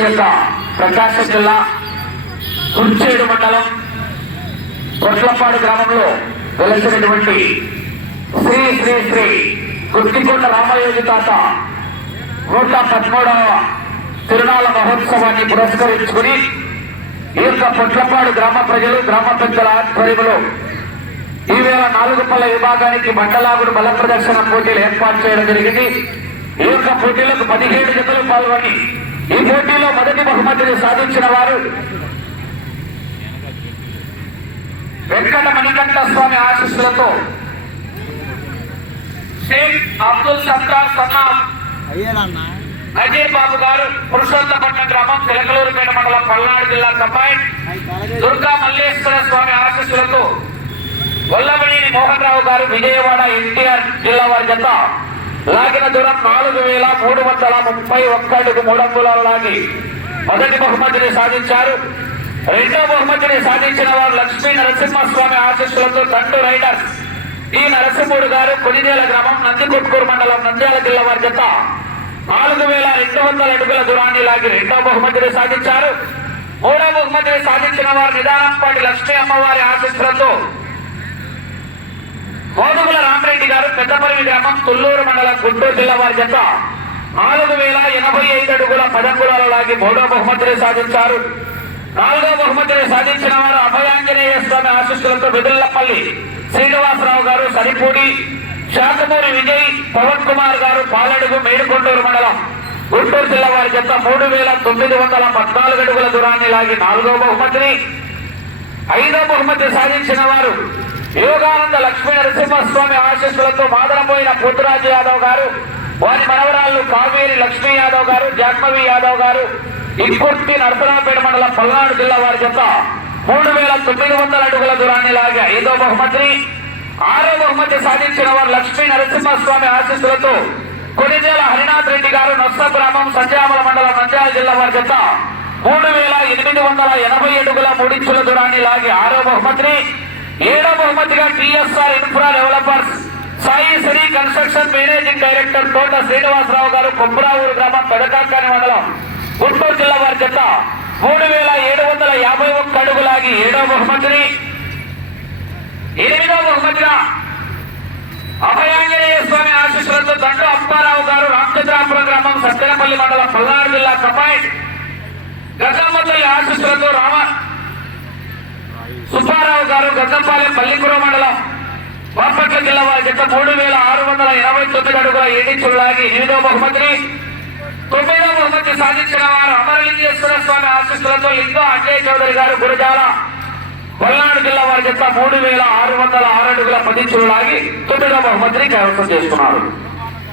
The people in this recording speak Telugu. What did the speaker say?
యొక్క ప్రకాశం జిల్లా కుర్చేడు మండలం కొట్లపాడు గ్రామంలో వెలసినటువంటి శ్రీ శ్రీ శ్రీ గుర్తికొండ రామయోగి తాత నూట పదమూడవ తిరునాల మహోత్సవాన్ని పురస్కరించుకుని ఈ యొక్క పొట్లపాడు గ్రామ ప్రజలు గ్రామ పెద్దల ఆధ్వర్యంలో ఈవేళ నాలుగు పల్ల విభాగానికి మండలాగుడు బల ప్రదర్శన పోటీలు ఏర్పాటు చేయడం జరిగింది. ఈ యొక్క పోటీలకు పదిహేడు జతలు పాల్గొని ఈ పోటీలో మొదటి బహుమతిని సాధించిన వారు వెంకట మణికంఠ స్వామి ఆశీస్సులతో షేక్ అబ్దుల్ సత్తార్ సన్నా నజీర్ బాబు గారు పురుషోత్తపట్నం గ్రామం తిలకలూరుపేట మండలం పల్నాడు జిల్లా కమ్మాయి దుర్గా మల్లేశ్వర స్వామి ఆశీస్సులతో వల్లభనేని మోహన్ రావు గారు విజయవాడ ఎన్టీఆర్ జిల్లా వారి జత లాగిన దూరం నాలుగు వేల మూడు వందల ముప్పై ఒక్కడుగు మూడు అంగుళాలు లాగి మొదటి బహుమతిని సాధించారు. రెండో బహుమతిని సాధించిన వారు లక్ష్మీ నరసింహస్వామి ఆశీస్సులతో తండ్రి రైడర్స్. ఈ నరసింహుడు గారు కొలిదేల గ్రామం నందికొట్కూరు మండలం నంద్యాల జిల్లా వారి జత. నాలుగు వేల రెండు వందల అడుగుల దూరాన్ని లాగి రెండో బహుమతిని సాధించారు. మూడో బహుమతిని సాధించిన వారు నిదానంపాటి లక్ష్మీ అమ్మవారి ఆశీస్సులతో గారు పెద్దపల్లి గ్రామం తుల్లూరు మండలం గుంటూరు జిల్లా వారి జత నాలుగు వేల ఎనభై ఐదు అడుగుల పదంగుళాల లాగి మూడో బహుమతిని సాధించారు. నాలుగో బహుమతిని సాధించిన వారు అభయాంజనేయ స్వామి ఆశీస్సులతో వెదుల్లపల్లి శ్రీనివాసరావు గారు సరిపూడి శాఖమూరి విజయ్ పవన్ కుమార్ గారు పాలడుగు మేడుకొండూరు మండలం గుంటూరు జిల్లా వారి జత మూడు వేల తొమ్మిది వందల పద్నాలుగు అడుగుల దూరాన్ని లాగి నాలుగో బహుమతిని ఐదో బహుమతి సాధించిన వారు యోగానంద లక్ష్మీ నరసింహస్వామి ఆశీస్సులతో మాదనపోయిన పోతురాజు యాదవ్ గారు వారి మనవరాళ్ళు కావేరి లక్ష్మీ యాదవ్ గారు జాహ్నవి యాదవ్ గారు ఇంకుర్తి నరసరాపేట మండలం పల్నాడు జిల్లా వారి జత మూడు వేల తొమ్మిది వందల అడుగుల దూరాన్ని లాగా ఐదో బహుమతిని ఆరో బహుమతి సాధించిన వారు లక్ష్మీ నరసింహస్వామి ఆశీస్సులతో కొడిజేల హరినాథ్ రెడ్డి గారు నొస్త గ్రామం సంజామల మండలం నంద్యాల జిల్లా వారి జత మూడు వేల ఎనిమిది వందల ఎనభై అడుగుల మూడించుల దూరాన్ని లాగి ఆరో బహుమతిని ఏడో బహుమతిగా TSR infra developers Sai Sri construction managing director Thota Srinivasarao గారు కొబ్బరావూరు గ్రామం పెదకాకాని మండలం గుంటూరు జిల్లా వారి జత మూడు వేల ఏడు వందల యాభై ఒక్క అడుగులాగి ఏడో బహుమతిని ఎనిమిదో బహుమతిగా అభయాంజనేయ స్వామి ఆశీస్సులతో దండు అప్పారావు గారు రామచంద్రాపురం గ్రామం సత్తెనపల్లి మండలం పల్నాడు జిల్లా కపాయి గంగమ్మతల్లి ఆశీస్సులతో రామ సుబ్బారావు గారు గంగంపాలెం పల్లిపురం మండలం బాపట్ల జిల్లా వారి జత మూడు వేల ఆరు వందల ఎనభై తొమ్మిది అడుగుల ఏడించులాగి ఎనిమిదో బహుమతిని తొమ్మిదో బహుమతి సాధించిన వారు అమరలింగేశ్వర స్వామి ఆశీస్సులతో లింగం అజయ్ చౌదరి గారు గురజాల పల్నాడు జిల్లా వారి జత మూడు వేల ఆరు వందల ఆరు అడుగుల పది లాగి తొమ్మిదో బహుమతిని కైవసం చేసుకున్నారు.